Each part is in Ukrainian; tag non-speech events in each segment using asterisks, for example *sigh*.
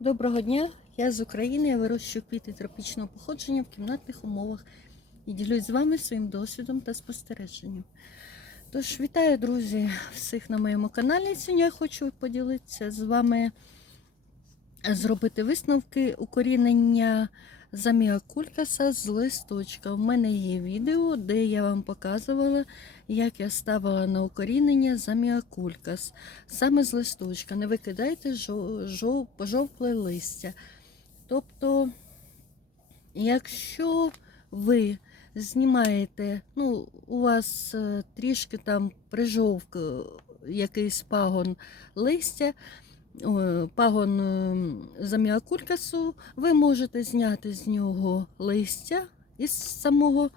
Доброго дня! Я з України. Я вирощую квіти тропічного походження в кімнатних умовах і ділюсь з вами своїм досвідом та спостереженням. Тож, вітаю, друзі, всіх на моєму каналі. Сьогодні я хочу поділитися з вами, зробити висновки укорінення заміакулькаса з листочка. У мене є відео, де я вам показувала, як я ставила на укорінення заміакулькас саме з листочка. Не викидайте жов, жов, пожовкле листя. Тобто, якщо ви знімаєте, ну, у вас е, трішки там прижовк е, якийсь пагон листя, пагон е, заміакулькасу, ви можете зняти з нього листя із самого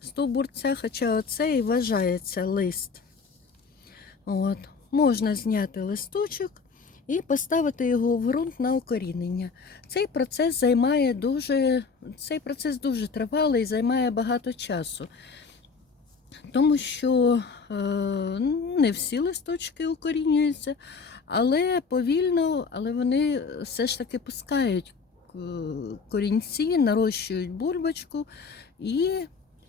стовбурця, хоча оце і вважається лист. От. Можна зняти листочок і поставити його в ґрунт на укорінення. Цей процес займає дуже, цей процес дуже тривалий і займає багато часу. Тому що е, не всі листочки укорінюються, але повільно, але вони все ж таки пускають е, корінці, нарощують бульбочку і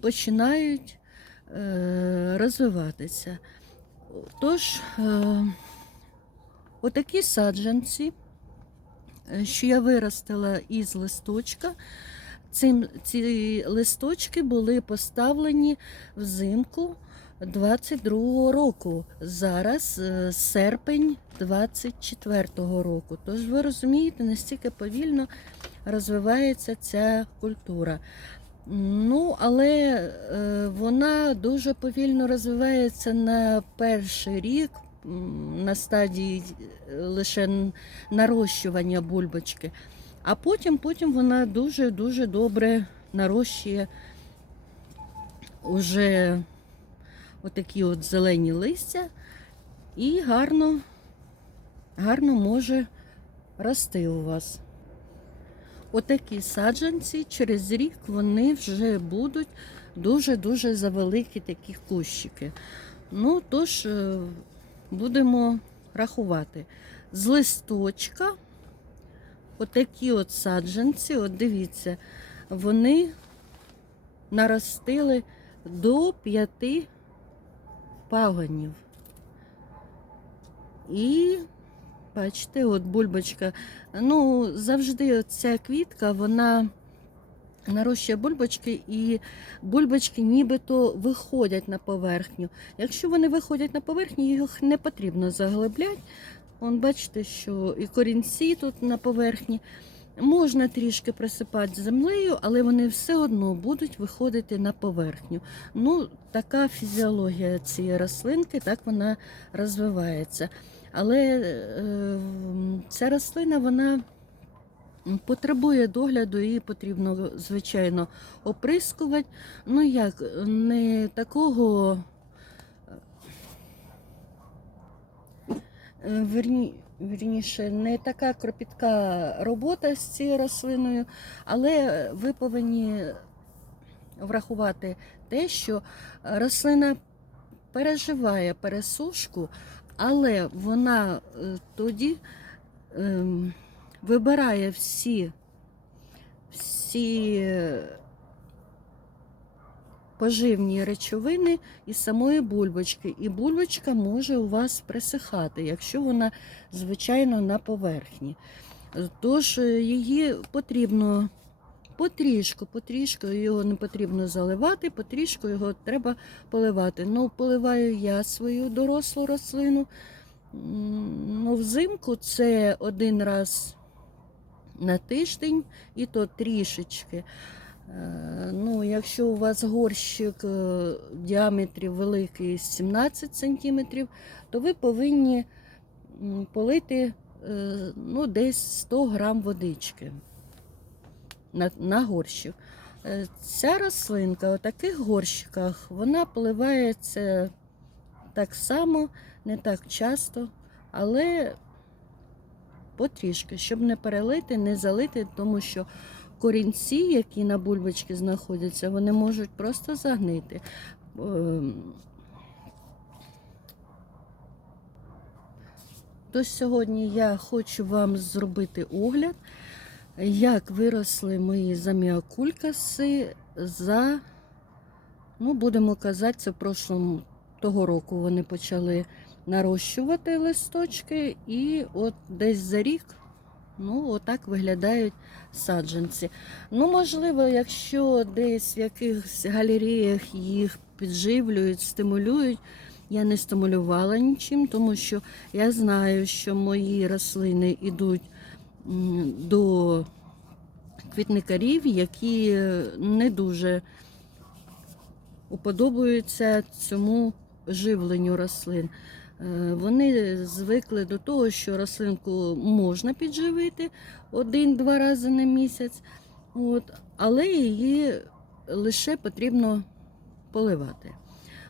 починають е, розвиватися. Тож, е, отакі саджанці, що я виростила із листочка, цим, ці листочки були поставлені взимку 22-го року. Зараз е, серпень 24-го року. Тож ви розумієте, настільки повільно розвивається ця культура. Ну, але е, вона дуже повільно розвивається на перший рік, на стадії е, лише нарощування бульбочки. А потім, потім вона дуже-дуже добре нарощує уже отакі от зелені листя і гарно, гарно може рости у вас. Отакі саджанці через рік вони вже будуть дуже-дуже завеликі такі кущики. Ну, тож, е, будемо рахувати. З листочка, отакі от саджанці, от дивіться, вони наростили до п'яти пагонів. І Бачите, от бульбочка. Ну, завжди ця квітка, вона нарощує бульбочки, і бульбочки нібито виходять на поверхню. Якщо вони виходять на поверхню, їх не потрібно заглибляти. Вон, бачите, що і корінці тут на поверхні. Можна трішки присипати землею, але вони все одно будуть виходити на поверхню. Ну, така фізіологія цієї рослинки, так вона розвивається. Але е, ця рослина вона потребує догляду, її потрібно, звичайно, оприскувати. Ну як, не такого. Верні, вірніше, не така кропітка робота з цією рослиною, але ви повинні врахувати те, що рослина переживає пересушку, але вона е, тоді ем, вибирає всі, всі е, поживні речовини із самої бульбочки. І бульбочка може у вас присихати, якщо вона, звичайно, на поверхні. Тож е, її потрібно потрішку, потрішку його не потрібно заливати, потрішку його треба поливати. Ну, поливаю я свою дорослу рослину. Ну, взимку це один раз на тиждень, і то трішечки. Якщо у вас горщик е, в діаметрі великий 17 см, то ви повинні полити е, ну, десь 100 грам водички на, на горщик. Е, Ця рослинка у таких горщиках вона поливається так само, не так часто, але потрішки, щоб не перелити, не залити, тому що корінці, які на бульбочці знаходяться, вони можуть просто загнити. Ем, Тож сьогодні я хочу вам зробити огляд, як виросли мої заміакулькаси за, ну, будемо казати, це в прошлому того року вони почали нарощувати листочки, і от десь за рік, ну, отак виглядають саджанці. Ну, можливо, якщо десь в якихось галереях їх підживлюють, стимулюють. Я не стимулювала нічим, тому що я знаю, що мої рослини йдуть до квітникарів, які не дуже уподобаються цьому живленню рослин. Е, Вони звикли до того, що рослинку можна підживити один-два рази на місяць, от, але її лише потрібно поливати.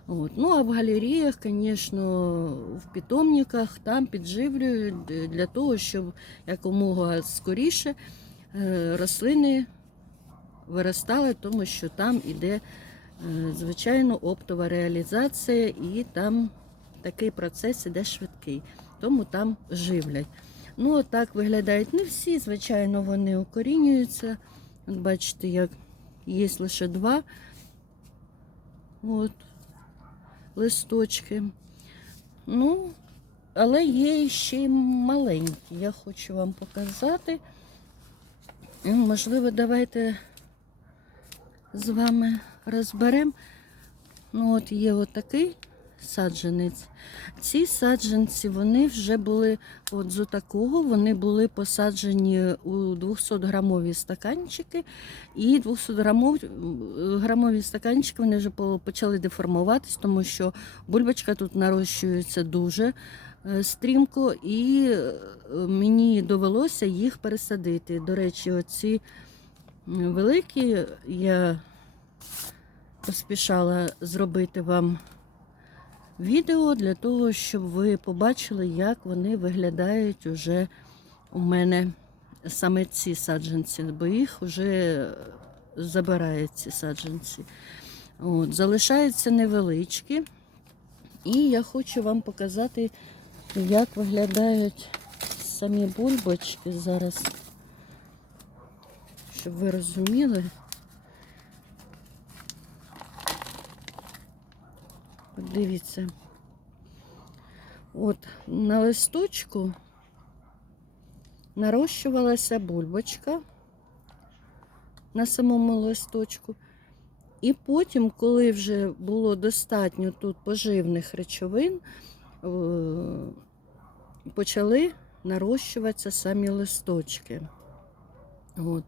От. Ну, а в галереях, звісно, в питомниках там підживлюють для того, щоб якомога скоріше е, рослини виростали, тому що там іде, е, звичайно, оптова реалізація, і там такий процес іде швидкий, тому там живлять. Ну, от так виглядають не всі, звичайно, вони укорінюються. Бачите, як є лише два. От листочки. Ну, але є ще й маленькі. Я хочу вам показати. Можливо, давайте з вами розберемо. Ну, от є отакий саджанець. Ці саджанці, вони вже були от з такого, вони були посаджені у 200 грамові стаканчики. І 200 грамові стаканчики вони вже почали деформуватись, тому що бульбочка тут нарощується дуже е, стрімко, і е, мені довелося їх пересадити. До речі, оці великі я поспішала зробити вам відео для того, щоб ви побачили, як вони виглядають уже у мене саме ці саджанці, бо їх вже забирають ці саджанці. От, залишаються невеличкі. І я хочу вам показати, як виглядають самі бульбочки зараз, щоб ви розуміли. От Дивіться. От на листочку нарощувалася бульбочка на самому листочку. І потім, коли вже було достатньо тут поживних речовин, е, почали нарощуватися самі листочки. От.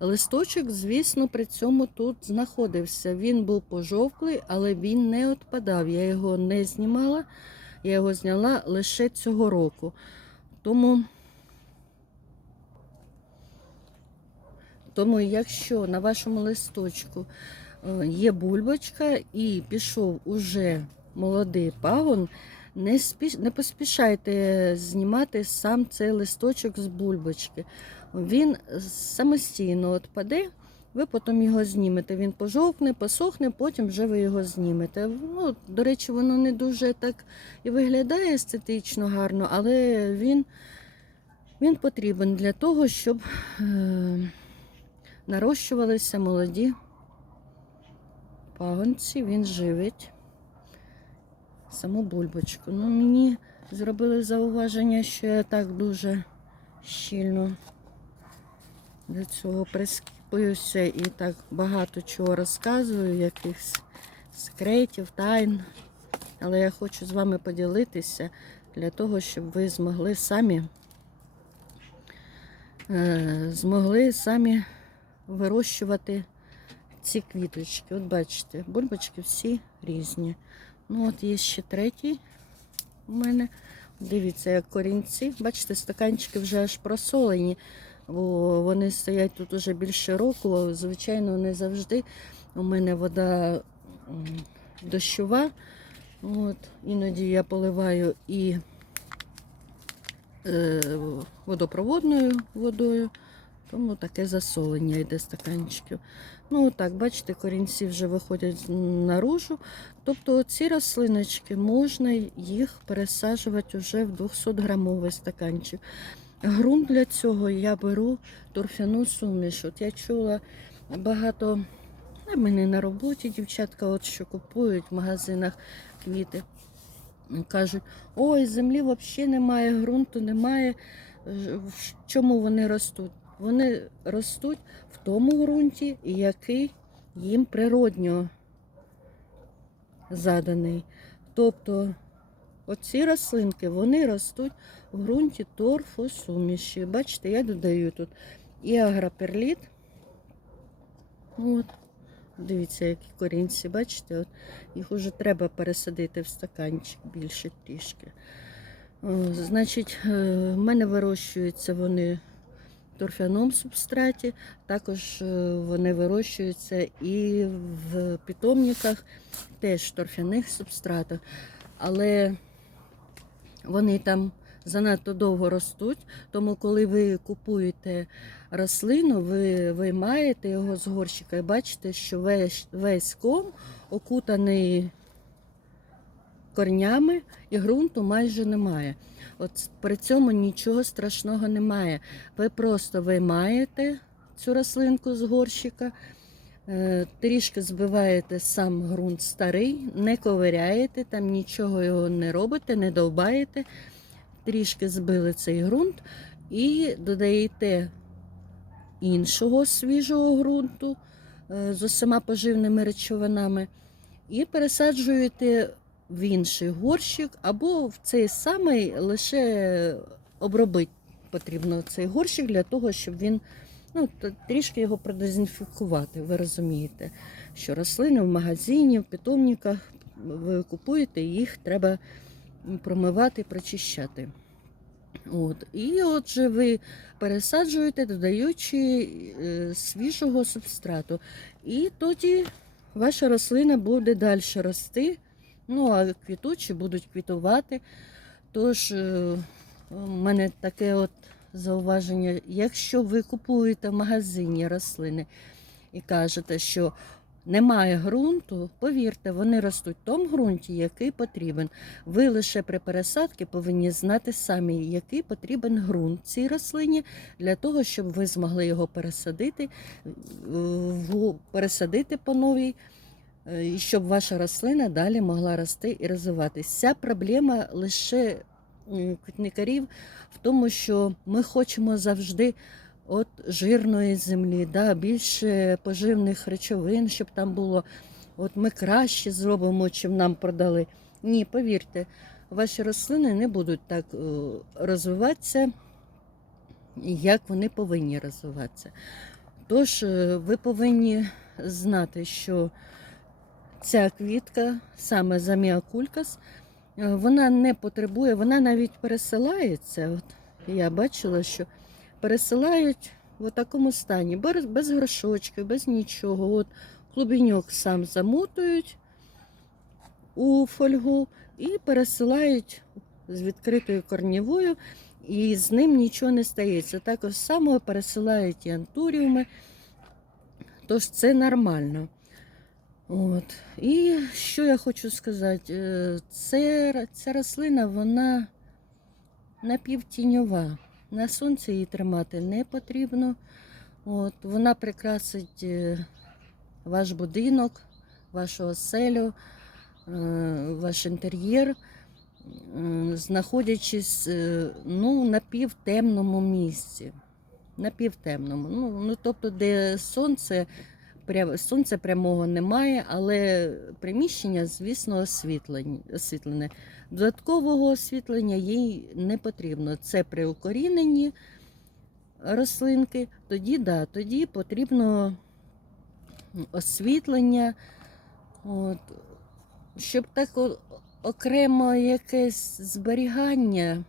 Листочок, звісно, при цьому тут знаходився. Він був пожовклий, але він не відпадав. Я його не знімала, я його зняла лише цього року. Тому, тому якщо на вашому листочку е, є бульбочка і пішов уже молодий пагон, не, спіш... не поспішайте знімати сам цей листочок з бульбочки. Він самостійно відпаде, ви потім його знімете. Він пожовкне, посохне, потім вже ви його знімете. Ну, До речі, воно не дуже так і виглядає естетично гарно, але він, він потрібен для того, щоб е, нарощувалися молоді пагонці, він живить саму бульбочку. Ну, мені зробили зауваження, що я так дуже щільно до цього прискіпуюся і так багато чого розказую, якихось секретів, тайн. Але я хочу з вами поділитися для того, щоб ви змогли самі е, змогли самі вирощувати ці квіточки. От бачите, бульбочки всі різні. Ну, от є ще третій у мене. Дивіться, як корінці. Бачите, стаканчики вже аж просолені, бо вони стоять тут уже більше року. Звичайно, не завжди. У мене вода дощова. От, іноді я поливаю і е, водопроводною водою, Тому таке засолення йде стаканчиків. Ну, так, бачите, корінці вже виходять наружу. Тобто ці рослиночки можна їх пересаджувати вже в 200-грамовий стаканчик. Грунт для цього я беру торфяну суміш. От я чула багато а мене на роботі дівчатка, от що купують в магазинах квіти. Кажуть, ой, землі взагалі немає, ґрунту немає. В Чому вони ростуть? Вони ростуть в тому ґрунті, який їм природньо заданий. Тобто оці рослинки вони ростуть в ґрунті торфосуміші. Бачите, я додаю тут і агроперліт. От. Дивіться, які корінці, бачите, от їх вже треба пересадити в стаканчик більше трішки. О, Значить, е, в мене вирощуються вони в торфяному субстраті, також е, вони вирощуються і в питомниках, теж в торфяних субстратах. Але вони там занадто довго ростуть, тому коли ви купуєте рослину, ви виймаєте його з горщика і бачите, що весь, весь ком окутаний корнями і ґрунту майже немає. От при цьому нічого страшного немає. Ви просто виймаєте цю рослинку з горщика, трішки збиваєте сам ґрунт старий, не ковиряєте, там нічого його не робите, не довбаєте. Трішки збили цей ґрунт і додаєте іншого свіжого ґрунту е, з усіма поживними речовинами і пересаджуєте в інший горщик або в цей самий лише обробити потрібно цей горщик для того, щоб він ну, т- трішки його продезінфікувати. Ви розумієте, що рослини в магазині, в питомниках ви купуєте, їх треба промивати, прочищати. От. І отже, ви пересаджуєте, додаючи е, свіжого субстрату. І тоді ваша рослина буде далі рости. Ну, а квітучі будуть квітувати. Тож, е, у мене таке от зауваження, якщо ви купуєте в магазині рослини і кажете, що немає ґрунту, повірте, вони ростуть в тому ґрунті, який потрібен. Ви лише при пересадці повинні знати самі, який потрібен ґрунт цій рослині для того, щоб ви змогли його пересадити, пересадити по новій, е, і щоб ваша рослина далі могла рости і розвиватися. Ця проблема лише квітникарів в тому, що ми хочемо завжди. От жирної землі, да, більше поживних речовин, щоб там було. От ми краще зробимо, чим нам продали. Ні, повірте, ваші рослини не будуть так е, розвиватися, як вони повинні розвиватися. Тож е, ви повинні знати, що ця квітка, саме заміакулькас, вона не потребує, вона навіть пересилається. От я бачила, що пересилають в такому стані, без, грошочки, без нічого. От клубеньок сам замотують у фольгу і пересилають з відкритою корнівою, і з ним нічого не стається. Також само пересилають і антуріуми, тож це нормально. От. І що я хочу сказати, Е, це, ця рослина вона напівтіньова. На сонці її тримати не потрібно. От, вона прикрасить е, ваш будинок, вашу оселю, е, ваш інтер'єр, знаходячись ну, на півтемному місці. На півтемному. Ну, ну, тобто, де сонце, сонця прямого немає, але приміщення, звісно, освітлене. Додаткового освітлення їй не потрібно. Це при укоріненні рослинки, тоді да, тоді потрібно освітлення. От. Щоб так окремо якесь зберігання,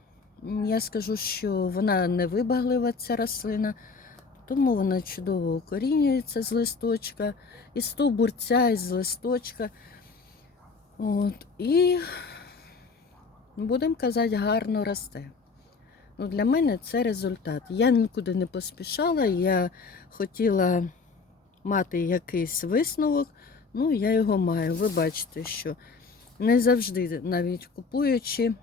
я скажу, що вона не вибаглива, ця рослина, тому вона чудово укорінюється з листочка, із стовбурця, із листочка. От. І будемо казати, гарно росте. Ну, для мене це результат. Я нікуди не поспішала, я хотіла мати якийсь висновок, ну я його маю. Ви бачите, що не завжди, навіть купуючи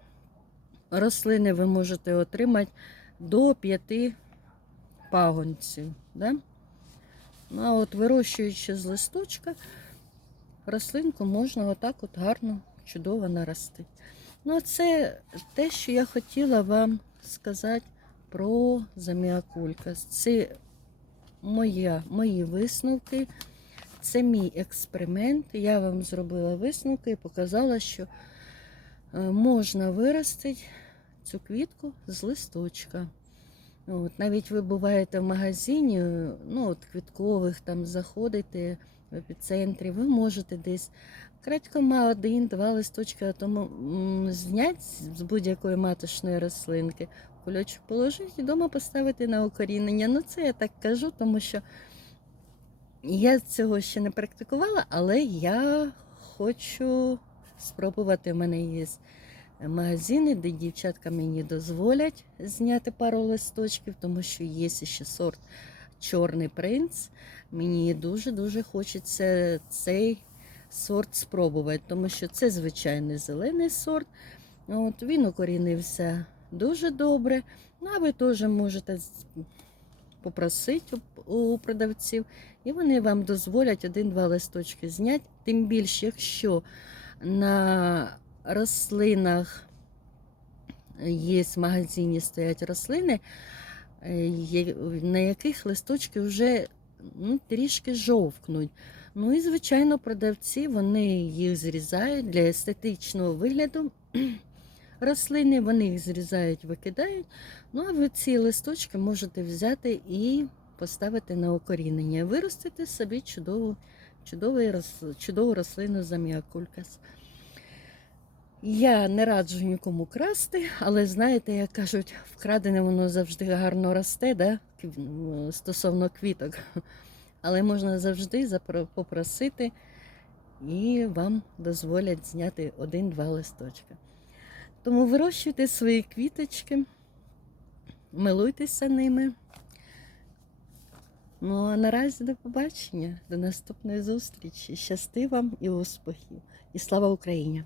рослини, ви можете отримати до п'яти пагонців. Да? Ну, а от вирощуючи з листочка, рослинку можна отак от гарно, чудово нарости. Ну, це те, що я хотіла вам сказати про заміакулькас. Це моя, мої висновки, це мій експеримент. Я вам зробила висновки і показала, що е, можна виростити цю квітку з листочка. От, навіть ви буваєте в магазині, ну, от квіткових, там заходите в епіцентрі, ви можете десь крадькома один-два листочка тому зняти з будь-якої маточної рослинки, кульочок положити і вдома поставити на укорінення. Ну, це я так кажу, тому що я цього ще не практикувала, але я хочу спробувати. У мене є магазини, де дівчатка мені дозволять зняти пару листочків, тому що є ще сорт Чорний принц. Мені дуже-дуже хочеться цей сорт спробувати, тому що це звичайний зелений сорт. От, він укорінився дуже добре. Ну, а ви теж можете попросити у, продавців, і вони вам дозволять один-два листочки зняти. Тим більше, якщо на рослинах є в магазині стоять рослини, е, на яких листочки вже ну, трішки жовкнуть. Ну і, звичайно, продавці вони їх зрізають для естетичного вигляду. *clears throat* Рослини вони їх зрізають, викидають. Ну, а ви ці листочки можете взяти і поставити на укорінення. Виростити собі чудову, чудовий рос- чудову рослину заміакулькас. Я не раджу нікому красти, але знаєте, як кажуть, вкрадене воно завжди гарно росте, да? стосовно квіток. Але можна завжди попросити, і вам дозволять зняти один-два листочка. Тому вирощуйте свої квіточки, милуйтеся ними. Ну а наразі до побачення, до наступної зустрічі. Щасти вам і успіхів! І слава Україні!